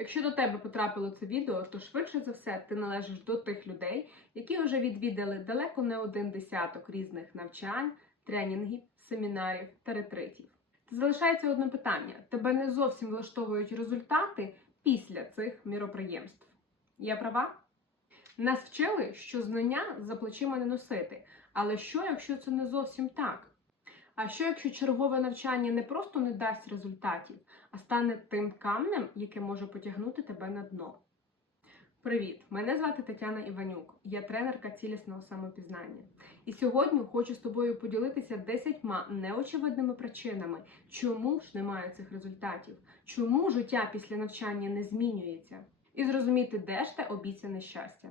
Якщо до тебе потрапило це відео, то швидше за все ти належиш до тих людей, які вже відвідали далеко не один десяток різних навчань, тренінгів, семінарів та ретритів. Залишається одне питання: тебе не зовсім влаштовують результати після цих міроприємств. Я права? Нас вчили, що знання за плечима не носити. Але що, якщо це не зовсім так? А що, якщо чергове навчання не просто не дасть результатів, а стане тим камнем, яке може потягнути тебе на дно? Привіт! Мене звати Тетяна Іванюк, я тренерка цілісного самопізнання. І сьогодні хочу з тобою поділитися десятьма неочевидними причинами, чому ж немає цих результатів, чому життя після навчання не змінюється, і зрозуміти, де ж те обіцяне щастя.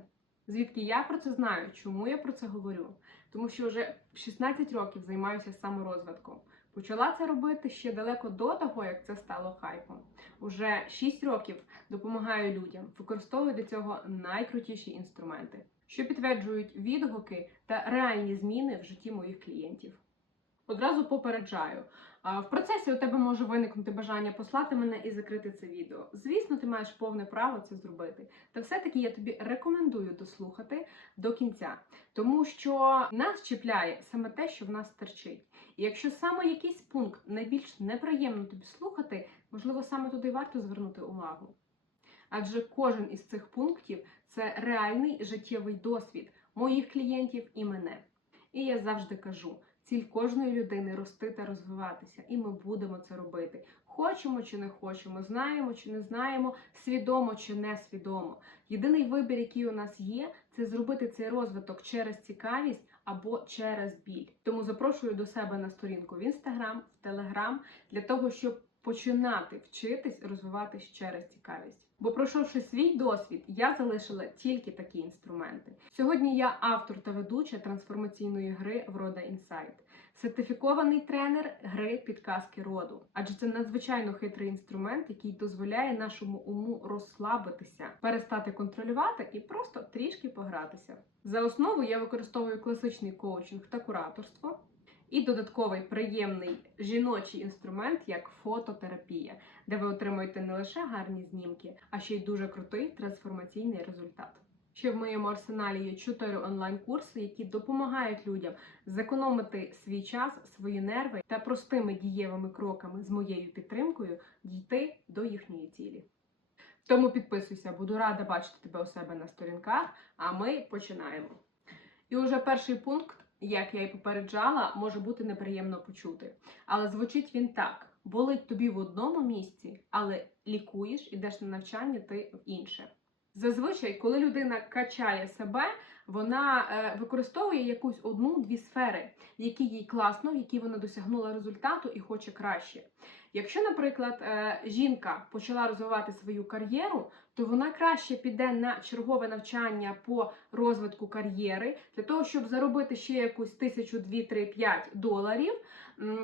Звідки я про це знаю, чому я про це говорю? Тому що вже 16 років займаюся саморозвитком. Почала це робити ще далеко до того, як це стало хайпом. Уже 6 років допомагаю людям, використовую для цього найкрутіші інструменти, що підтверджують відгуки та реальні зміни в житті моїх клієнтів. Одразу попереджаю. В процесі у тебе може виникнути бажання послати мене і закрити це відео. Звісно, ти маєш повне право це зробити. Та все-таки я тобі рекомендую дослухати до кінця, тому що нас чіпляє саме те, що в нас терчить. І якщо саме якийсь пункт найбільш неприємно тобі слухати, можливо, саме туди варто звернути увагу. Адже кожен із цих пунктів це реальний життєвий досвід моїх клієнтів і мене. І я завжди кажу: ціль кожної людини рости та розвиватися, і ми будемо це робити. Хочемо чи не хочемо, знаємо чи не знаємо, свідомо чи не свідомо. Єдиний вибір, який у нас є, це зробити цей розвиток через цікавість або через біль. Тому запрошую до себе на сторінку в інстаграм, в телеграм для того, щоб починати вчитись розвиватись через цікавість. Бо пройшовши свій досвід, я залишила тільки такі інструменти. Сьогодні я автор та ведуча трансформаційної гри Врода Інсайт, сертифікований тренер гри підказки роду, адже це надзвичайно хитрий інструмент, який дозволяє нашому уму розслабитися, перестати контролювати і просто трішки погратися. За основу я використовую класичний коучинг та кураторство. І додатковий приємний жіночий інструмент, як фототерапія, де ви отримуєте не лише гарні знімки, а ще й дуже крутий трансформаційний результат. Ще в моєму арсеналі є чотири онлайн-курси, які допомагають людям зекономити свій час, свої нерви та простими дієвими кроками з моєю підтримкою дійти до їхньої цілі. Тому підписуйся, буду рада бачити тебе у себе на сторінках, а ми починаємо. І уже перший пункт як я і попереджала, може бути неприємно почути. Але звучить він так: болить тобі в одному місці, але лікуєш, ідеш на навчання, ти в інше. Зазвичай, коли людина качає себе, вона е, використовує якусь одну-дві сфери, які їй класно, в які вона досягнула результату і хоче краще. Якщо, наприклад, е, жінка почала розвивати свою кар'єру, то вона краще піде на чергове навчання по розвитку кар'єри для того, щоб заробити ще якусь тисячу, дві, три, п'ять доларів.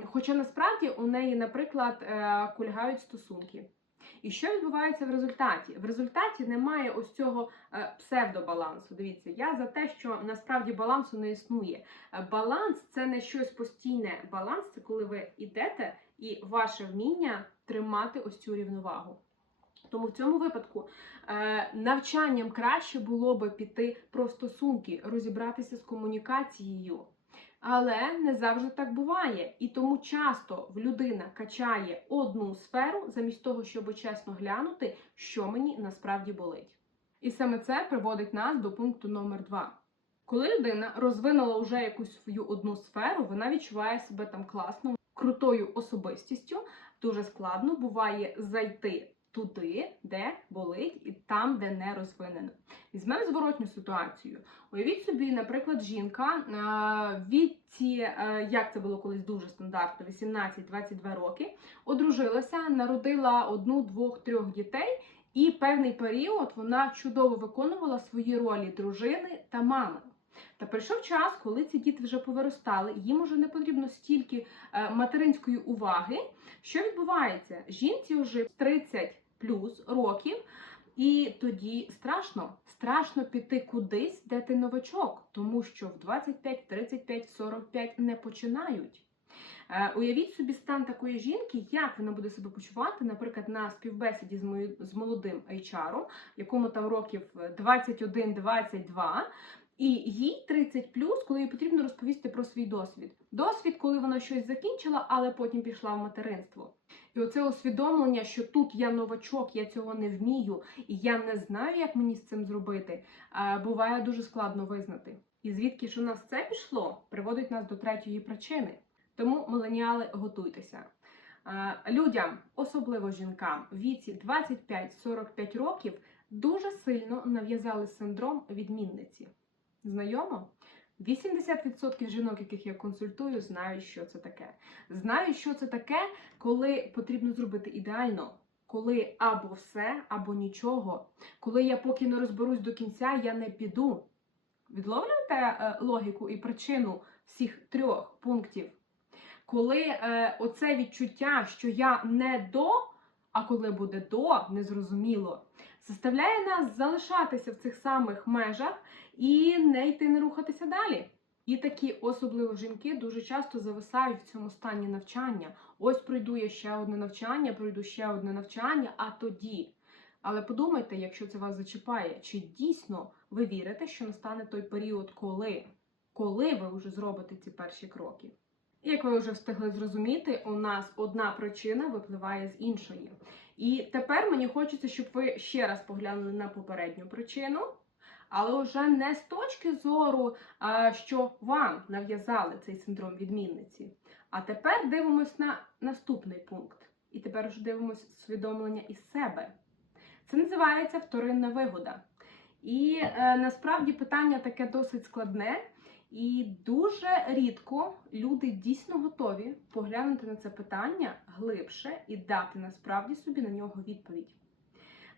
Хоча насправді у неї, наприклад, е, кульгають стосунки. І що відбувається в результаті? В результаті немає ось цього е, псевдобалансу. Дивіться, я за те, що насправді балансу не існує. Е, Баланс це не щось постійне. Баланс це коли ви йдете і ваше вміння тримати ось цю рівновагу. Тому в цьому випадку е, навчанням краще було би піти про стосунки, розібратися з комунікацією. Але не завжди так буває. І тому часто людина качає одну сферу, замість того, щоб чесно глянути, що мені насправді болить. І саме це приводить нас до пункту номер два. Коли людина розвинула вже якусь свою одну сферу, вона відчуває себе там класно, крутою особистістю. Дуже складно буває зайти туди, де болить, і там, де не розвинено. Візьмемо зворотню ситуацію. Уявіть собі, наприклад, жінка в віці, е, як це було колись дуже стандартно, 18-22 роки, одружилася, народила одну, двох, трьох дітей, і певний період вона чудово виконувала свої ролі дружини та мами. Та прийшов час, коли ці діти вже повиростали, їм уже не потрібно стільки е, материнської уваги. Що відбувається? Жінці вже 30 плюс років, і тоді страшно. Страшно піти кудись, де ти новачок, тому що в 25, 35, 45 не починають. Е, Уявіть собі стан такої жінки, як вона буде себе почувати, наприклад, на співбесіді з мою- з молодим HR, якому там років 21-22, і їй 30 коли їй потрібно розповісти про свій досвід. Досвід, коли вона щось закінчила, але потім пішла в материнство. І оце усвідомлення, що тут я новачок, я цього не вмію, і я не знаю, як мені з цим зробити, е, буває дуже складно визнати. І звідки ж у нас це пішло, приводить нас до третьої причини. Тому миленіали готуйтеся. Е, Людям, особливо жінкам, в віці 25-45 років дуже сильно нав'язали синдром відмінниці. Знайомо? 80% жінок, яких я консультую, знають, що це таке. Знають, що це таке, коли потрібно зробити ідеально. Коли або все, або нічого. Коли я поки не розберусь до кінця, я не піду. Відловлюєте е, логіку і причину всіх трьох пунктів? Коли е, оце відчуття, що я не до, а коли буде до, незрозуміло, заставляє нас залишатися в цих самих межах і не йти, не рухатися далі. І такі, особливо жінки, дуже часто зависають в цьому стані навчання. Ось пройду я ще одне навчання, пройду ще одне навчання, а тоді. Але подумайте, якщо це вас зачіпає, чи дійсно ви вірите, що настане той період, коли, коли ви вже зробите ці перші кроки? Як ви вже встигли зрозуміти, у нас одна причина випливає з іншої. І тепер мені хочеться, щоб ви ще раз поглянули на попередню причину, але вже не з точки зору, що вам нав'язали цей синдром відмінниці. А тепер дивимось на наступний пункт. І тепер вже дивимось усвідомлення із себе. Це називається вторинна вигода. І е, насправді питання таке досить складне, і дуже рідко люди дійсно готові поглянути на це питання глибше і дати насправді собі на нього відповідь.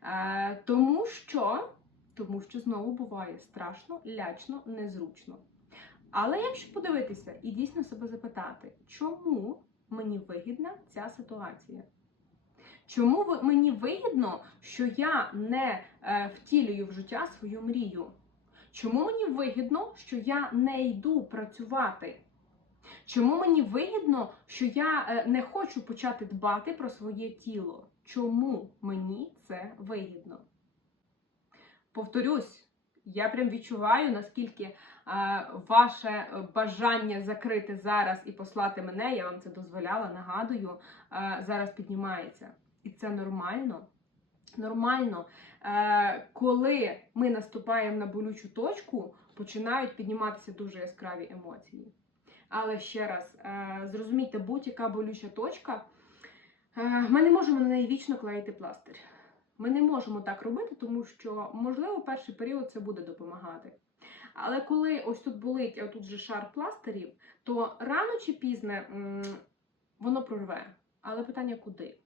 Е, тому що, тому що знову буває страшно, лячно, незручно. Але якщо подивитися і дійсно себе запитати, чому мені вигідна ця ситуація? Чому мені вигідно, що я не е, втілюю в життя свою мрію? Чому мені вигідно, що я не йду працювати? Чому мені вигідно, що я е, не хочу почати дбати про своє тіло? Чому мені це вигідно? Повторюсь, я прям відчуваю, наскільки е, ваше е, бажання закрити зараз і послати мене, я вам це дозволяла, нагадую, зараз піднімається. І це нормально. Нормально, е, коли ми наступаємо на болючу точку, починають підніматися дуже яскраві емоції. Але ще раз, е, зрозумійте, будь-яка болюча точка, е, ми не можемо на неї вічно клеїти пластир. Ми не можемо так робити, тому що, можливо, перший період це буде допомагати. Але коли ось тут болить, а тут же шар пластирів, то рано чи пізно воно прорве. Але питання куди?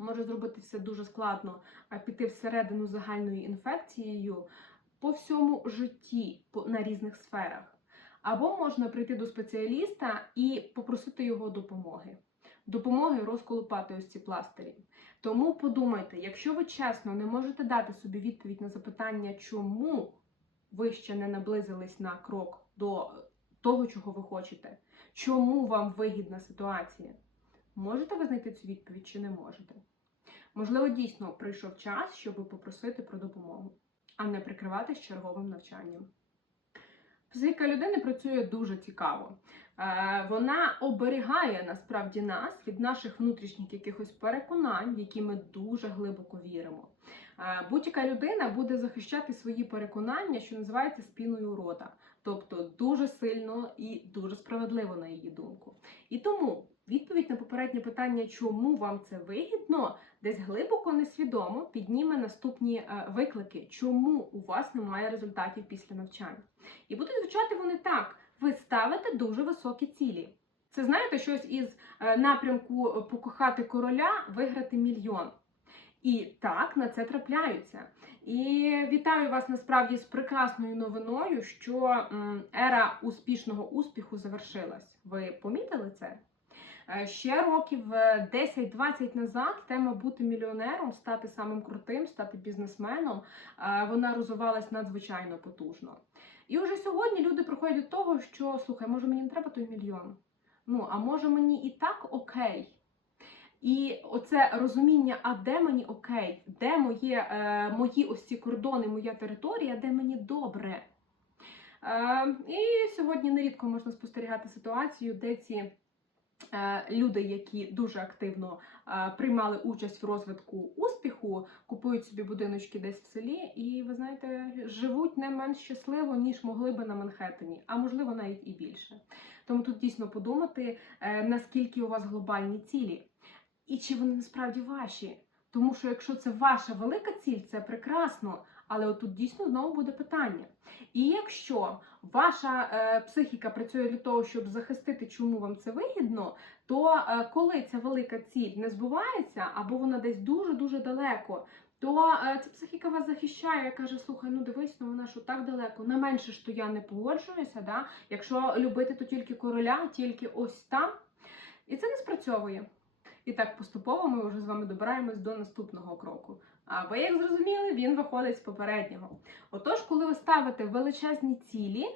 Може зробити все дуже складно, а піти всередину загальною інфекцією по всьому житті на різних сферах. Або можна прийти до спеціаліста і попросити його допомоги. Допомоги розколупати ось ці пластирі. Тому подумайте, якщо ви чесно не можете дати собі відповідь на запитання, чому ви ще не наблизились на крок до того, чого ви хочете, чому вам вигідна ситуація, можете ви знайти цю відповідь чи не можете? Можливо, дійсно прийшов час, щоб попросити про допомогу, а не прикриватись черговим навчанням. Психіка людини працює дуже цікаво. Е, Вона оберігає насправді нас від наших внутрішніх якихось переконань, в які ми дуже глибоко віримо. Е, Будь-яка людина буде захищати свої переконання, що називається спіною рота, тобто дуже сильно і дуже справедливо на її думку. І тому відповідь на попереднє питання, чому вам це вигідно, десь глибоко несвідомо підніме наступні е, виклики, чому у вас немає результатів після навчання. І будуть звучати вони так: ви ставите дуже високі цілі. Це знаєте, щось із е, напрямку е, покохати короля, виграти мільйон. І так на це трапляються. І вітаю вас насправді з прекрасною новиною, що ера успішного успіху завершилась. Ви помітили це? Е, Ще років е, 10-20 назад тема бути мільйонером, стати самим крутим, стати бізнесменом, е, вона розвивалась надзвичайно потужно. І вже сьогодні люди приходять до того, що слухай, може мені не треба той мільйон. Ну, а може мені і так окей? І оце розуміння, а де мені окей, де моє, е, мої ось ці кордони, моя територія, де мені добре. Е, і сьогодні нерідко можна спостерігати ситуацію, де ці е, люди, які дуже активно е, приймали участь в розвитку успіху, купують собі будиночки десь в селі, і ви знаєте, живуть не менш щасливо, ніж могли би на Манхеттені, а можливо навіть і більше. Тому тут дійсно подумати, е, наскільки у вас глобальні цілі, і чи вони насправді ваші. Тому що якщо це ваша велика ціль, це прекрасно. Але отут дійсно знову буде питання. І якщо ваша е, психіка працює для того, щоб захистити, чому вам це вигідно, то е, коли ця велика ціль не збувається, або вона десь дуже-дуже далеко, то е, ця психіка вас захищає, каже: слухай, ну дивись, ну вона що так далеко, на менше то я не погоджуюся. Да? Якщо любити, то тільки короля, тільки ось там. І це не спрацьовує. І так поступово ми вже з вами добираємось до наступного кроку. Ви, як зрозуміли, він виходить з попереднього. Отож, коли ви ставите величезні цілі,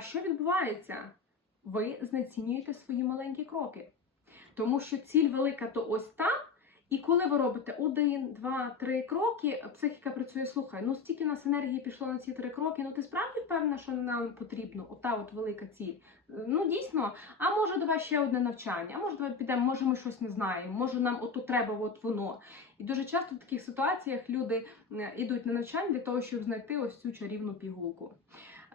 що відбувається? Ви знецінюєте свої маленькі кроки. Тому що ціль велика то ось там, і коли ви робите один, два, три кроки, психіка працює, слухай, ну стільки нас енергії пішло на ці три кроки, ну ти справді впевнена, що нам потрібно ота от велика ціль. Ну дійсно, а може давай ще одне навчання, а може давай підемо, може ми щось не знаємо, може нам ото треба от воно. І дуже часто в таких ситуаціях люди йдуть на навчання для того, щоб знайти ось цю чарівну пігулку.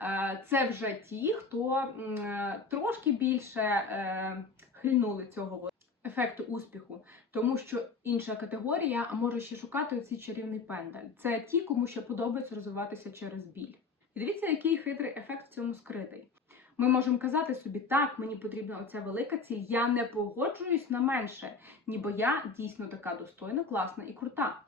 Е, Це вже ті, хто е, трошки більше е, хильнули цього ефекту успіху, тому що інша категорія може ще шукати оцей чарівний пендель. Це ті, кому ще подобається розвиватися через біль. І дивіться, який хитрий ефект в цьому скритий. Ми можемо казати собі, так, мені потрібна оця велика ціль, я не погоджуюсь на менше, ніби я дійсно така достойна, класна і крута.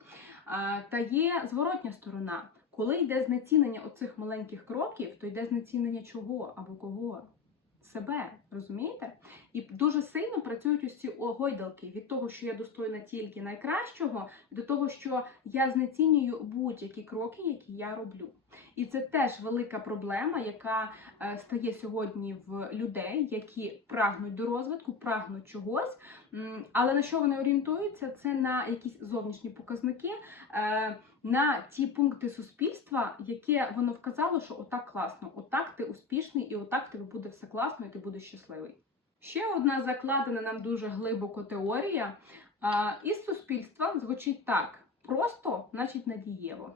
А, Та є зворотня сторона. Коли йде знецінення оцих маленьких кроків, то йде знецінення чого або кого? Себе, розумієте? І дуже сильно працюють ці огойдалки від того, що я достойна тільки найкращого, до того, що я знецінюю будь-які кроки, які я роблю. І це теж велика проблема, яка е, стає сьогодні в людей, які прагнуть до розвитку, прагнуть чогось. Але на що вони орієнтуються? Це на якісь зовнішні показники, е, на ті пункти суспільства, яке воно вказало, що отак класно, отак ти успішний, і отак в тебе буде все класно, і ти будеш щасливий. Ще одна закладена нам дуже глибоко теорія із суспільства звучить так: просто, значить, надієво.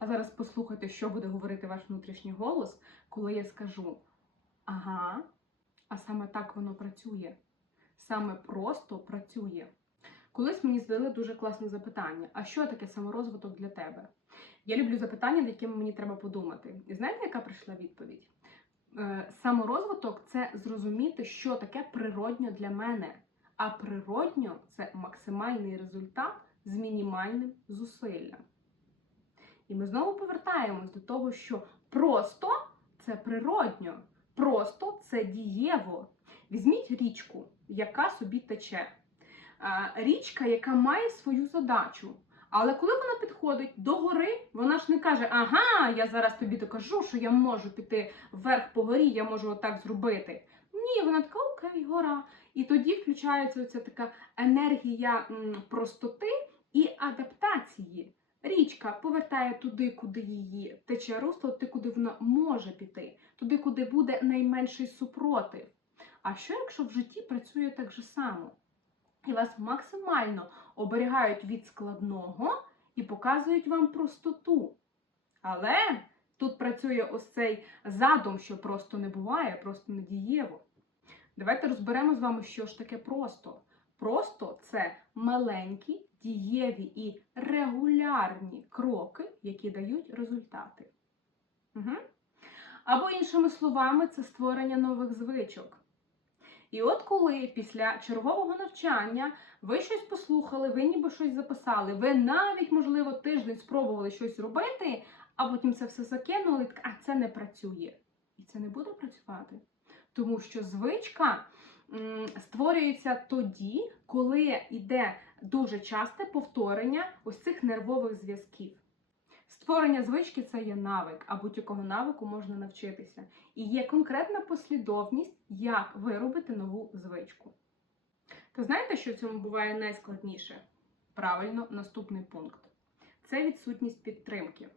А зараз послухайте, що буде говорити ваш внутрішній голос, коли я скажу: ага, а саме так воно працює. Саме просто працює. Колись мені задали дуже класне запитання: а що таке саморозвиток для тебе? Я люблю запитання, над якими мені треба подумати. І знаєте, яка прийшла відповідь? Е, Саморозвиток це зрозуміти, що таке природньо для мене. А природньо це максимальний результат з мінімальним зусиллям. І ми знову повертаємось до того, що просто це природньо, просто це дієво. Візьміть річку, яка собі тече. Річка, яка має свою задачу. Але коли вона підходить до гори, вона ж не каже: Ага, я зараз тобі докажу, що я можу піти вверх по горі, я можу отак зробити. Ні, вона така окей, гора. І тоді включається оця така енергія простоти і адаптації. Річка повертає туди, куди її тече русло, туди, куди вона може піти, туди, куди буде найменший супротив. А що якщо в житті працює так же само? І вас максимально оберігають від складного і показують вам простоту. Але тут працює ось цей задум, що просто не буває, просто не дієво. Давайте розберемо з вами, що ж таке просто. Просто це маленькі, дієві і регулярні кроки, які дають результати. Угу. Або, іншими словами, це створення нових звичок. І от коли після чергового навчання ви щось послухали, ви ніби щось записали, ви навіть, можливо, тиждень спробували щось робити, а потім це все закинули, а це не працює. І це не буде працювати. Тому що звичка створюється тоді, коли йде дуже часте повторення ось цих нервових зв'язків. Створення звички це є навик, а будь-якого навику можна навчитися. І є конкретна послідовність, як виробити нову звичку. То знаєте, що в цьому буває найскладніше? Правильно, наступний пункт це відсутність підтримки.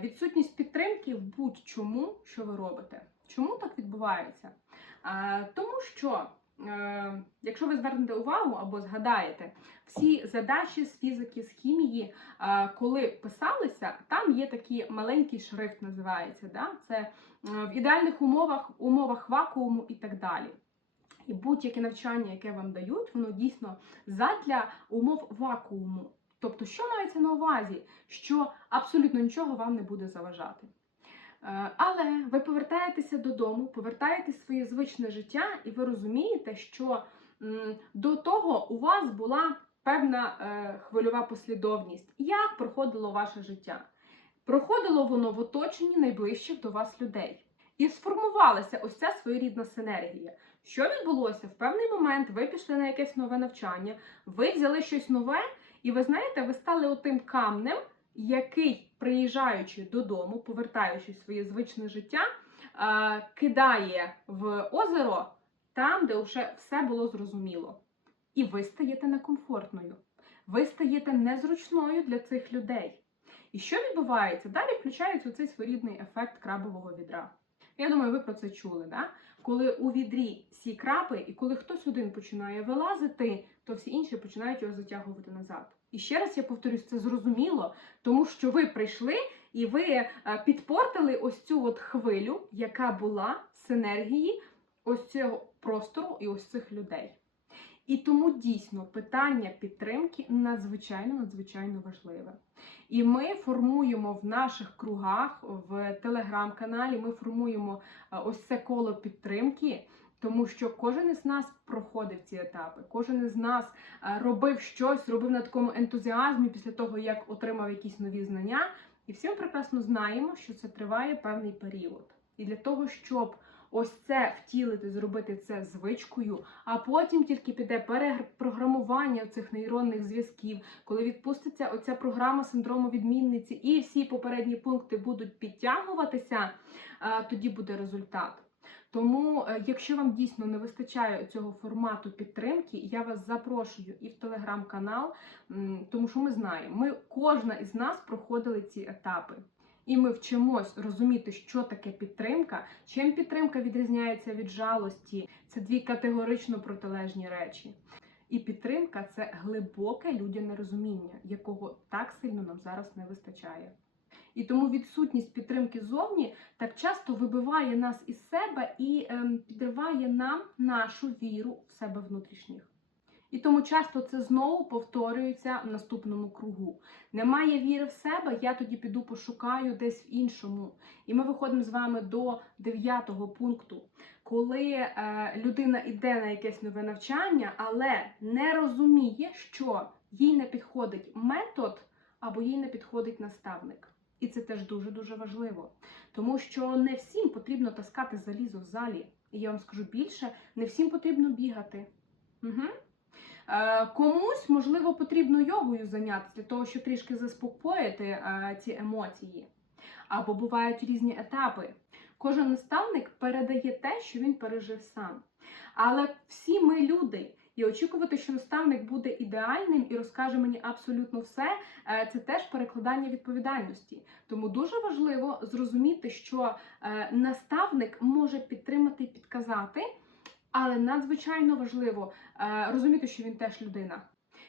Відсутність підтримки в будь-чому, що ви робите. Чому так відбувається? Тому що, е, якщо ви звернете увагу або згадаєте, всі задачі з фізики, з хімії, е, коли писалися, там є такий маленький шрифт, називається. Да? Це е, в ідеальних умовах, умовах вакууму і так далі. І будь-яке навчання, яке вам дають, воно дійсно задля умов вакууму. Тобто, що мається на увазі? Що абсолютно нічого вам не буде заважати. Е, Але ви повертаєтеся додому, повертаєте своє звичне життя, і ви розумієте, що до того у вас була певна е, хвильова послідовність. Як проходило ваше життя? Проходило воно в оточенні найближчих до вас людей. І сформувалася ось ця своєрідна синергія. Що відбулося? В певний момент ви пішли на якесь нове навчання, ви взяли щось нове, і ви знаєте, ви стали отим камнем, який, приїжджаючи додому, повертаючись в своє звичне життя, е, кидає в озеро там, де вже все було зрозуміло. І ви стаєте некомфортною. Ви стаєте незручною для цих людей. І що відбувається? Далі включається цей своєрідний ефект крабового відра. Я думаю, ви про це чули, да? коли у відрі всі краби, і коли хтось один починає вилазити, то всі інші починають його затягувати назад. І ще раз я повторюсь, це зрозуміло, тому що ви прийшли і ви е, підпортили ось цю от хвилю, яка була синергії ось цього простору і ось цих людей. І тому дійсно питання підтримки надзвичайно надзвичайно важливе. І ми формуємо в наших кругах в телеграм-каналі. Ми формуємо е, ось це коло підтримки. Тому що кожен із нас проходив ці етапи, кожен із нас е, робив щось, робив на такому ентузіазмі після того, як отримав якісь нові знання. І всі ми прекрасно знаємо, що це триває певний період. І для того, щоб ось це втілити, зробити це звичкою, а потім тільки піде перепрограмування цих нейронних зв'язків, коли відпуститься оця програма синдрому відмінниці, і всі попередні пункти будуть підтягуватися, е, тоді буде результат. Тому, е, якщо вам дійсно не вистачає цього формату підтримки, я вас запрошую і в телеграм-канал, тому що ми знаємо, ми кожна із нас проходили ці етапи. І ми вчимось розуміти, що таке підтримка, чим підтримка відрізняється від жалості. Це дві категорично протилежні речі. І підтримка це глибоке людяне розуміння, якого так сильно нам зараз не вистачає. І тому відсутність підтримки зовні так часто вибиває нас із себе і ем, підриває нам нашу віру в себе внутрішніх. І тому часто це знову повторюється в наступному кругу. Немає віри в себе, я тоді піду пошукаю десь в іншому. І ми виходимо з вами до дев'ятого пункту, коли е, людина йде на якесь нове навчання, але не розуміє, що їй не підходить метод або їй не підходить наставник. І це теж дуже-дуже важливо, тому що не всім потрібно таскати залізо в залі. І я вам скажу більше, не всім потрібно бігати. Угу. Е, комусь, можливо, потрібно йогою зайнятися для того, щоб трішки заспокоїти е, ці емоції. Або бувають різні етапи. Кожен наставник передає те, що він пережив сам. Але всі ми люди, і очікувати, що наставник буде ідеальним і розкаже мені абсолютно все, е, це теж перекладання відповідальності. Тому дуже важливо зрозуміти, що е, наставник може підтримати і підказати, але надзвичайно важливо е, розуміти, що він теж людина.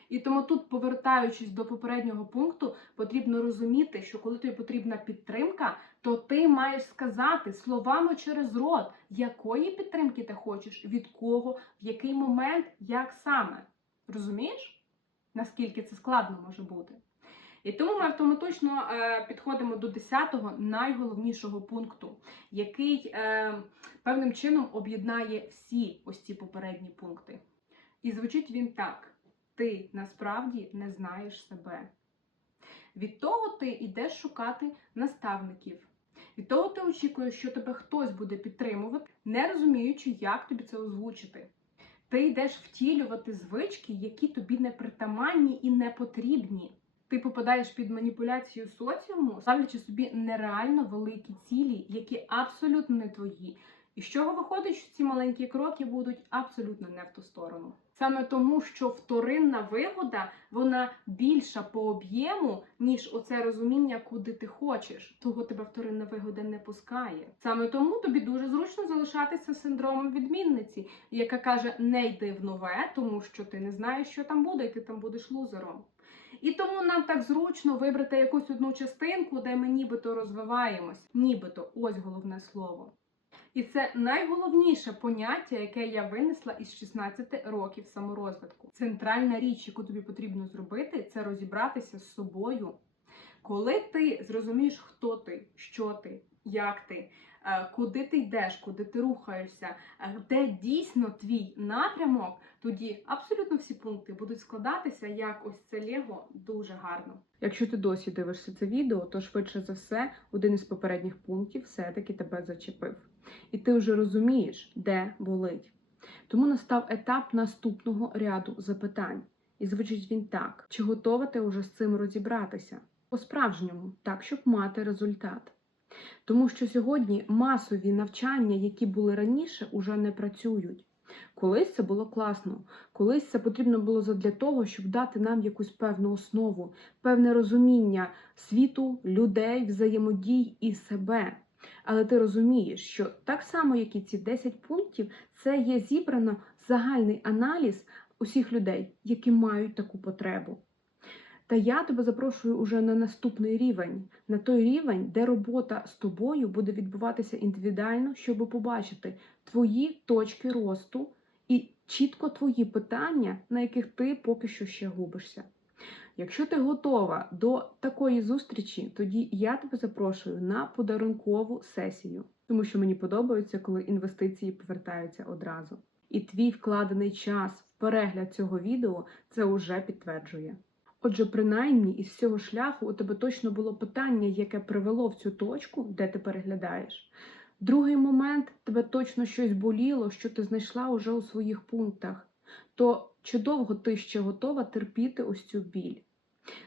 І тому тут, повертаючись до попереднього пункту, потрібно розуміти, що коли тобі потрібна підтримка, то ти маєш сказати словами через рот, якої підтримки ти хочеш, від кого, в який момент, як саме. Розумієш? Наскільки це складно може бути? І тому ми автоматично е, підходимо до 10-го найголовнішого пункту, який е, певним чином об'єднає всі ось ці попередні пункти. І звучить він так: ти насправді не знаєш себе. Від того ти йдеш шукати наставників. Від того ти очікуєш, що тебе хтось буде підтримувати, не розуміючи, як тобі це озвучити. Ти йдеш втілювати звички, які тобі не притаманні і не потрібні. Ти попадаєш під маніпуляцію соціуму, ставлячи собі нереально великі цілі, які абсолютно не твої. І з чого виходить, що ці маленькі кроки будуть абсолютно не в ту сторону. Саме тому, що вторинна вигода вона більша по об'єму, ніж оце розуміння, куди ти хочеш. Того тебе вторинна вигода не пускає. Саме тому тобі дуже зручно залишатися синдромом відмінниці, яка каже: не йди в нове, тому що ти не знаєш, що там буде, і ти там будеш лузером. І тому нам так зручно вибрати якусь одну частинку, де ми нібито розвиваємось, нібито ось головне слово. І це найголовніше поняття, яке я винесла із 16 років саморозвитку. Центральна річ, яку тобі потрібно зробити, це розібратися з собою. Коли ти зрозумієш, хто ти, що ти, як ти, е, куди ти йдеш, куди ти рухаєшся, е, де дійсно твій напрямок, тоді абсолютно всі пункти будуть складатися як ось це Лего дуже гарно. Якщо ти досі дивишся це відео, то швидше за все один із попередніх пунктів все-таки тебе зачепив. І ти вже розумієш, де болить. Тому настав етап наступного ряду запитань. І звучить він так: чи готова ти вже з цим розібратися? По-справжньому, так, щоб мати результат. Тому що сьогодні масові навчання, які були раніше, уже не працюють. Колись це було класно, колись це потрібно було задля того, щоб дати нам якусь певну основу, певне розуміння світу, людей, взаємодій і себе. Але ти розумієш, що так само, як і ці 10 пунктів, це є зібрано загальний аналіз усіх людей, які мають таку потребу. Та я тебе запрошую уже на наступний рівень, на той рівень, де робота з тобою буде відбуватися індивідуально, щоб побачити твої точки росту і чітко твої питання, на яких ти поки що ще губишся. Якщо ти готова до такої зустрічі, тоді я тебе запрошую на подарункову сесію, тому що мені подобається, коли інвестиції повертаються одразу. І твій вкладений час в перегляд цього відео це вже підтверджує. Отже, принаймні із цього шляху у тебе точно було питання, яке привело в цю точку, де ти переглядаєш. Другий момент тебе точно щось боліло, що ти знайшла уже у своїх пунктах. То чи довго ти ще готова терпіти ось цю біль?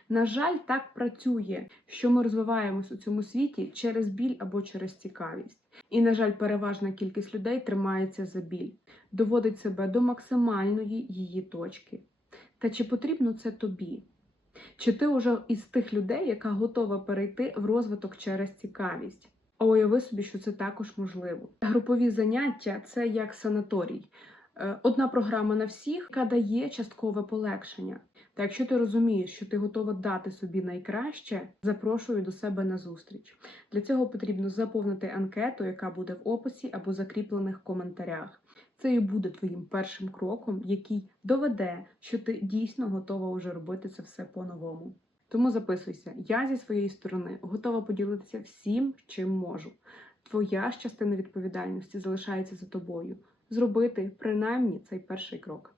На жаль, так працює, що ми розвиваємось у цьому світі через біль або через цікавість. І, на жаль, переважна кількість людей тримається за біль, доводить себе до максимальної її точки. Та чи потрібно це тобі? Чи ти вже із тих людей, яка готова перейти в розвиток через цікавість? А уяви собі, що це також можливо. Групові заняття це як санаторій. Е, Одна програма на всіх, яка дає часткове полегшення. Та якщо ти розумієш, що ти готова дати собі найкраще, запрошую до себе на зустріч. Для цього потрібно заповнити анкету, яка буде в описі або закріплених коментарях. Це і буде твоїм першим кроком, який доведе, що ти дійсно готова вже робити це все по-новому. Тому записуйся, я зі своєї сторони готова поділитися всім, чим можу. Твоя ж частина відповідальності залишається за тобою. Зробити принаймні цей перший крок.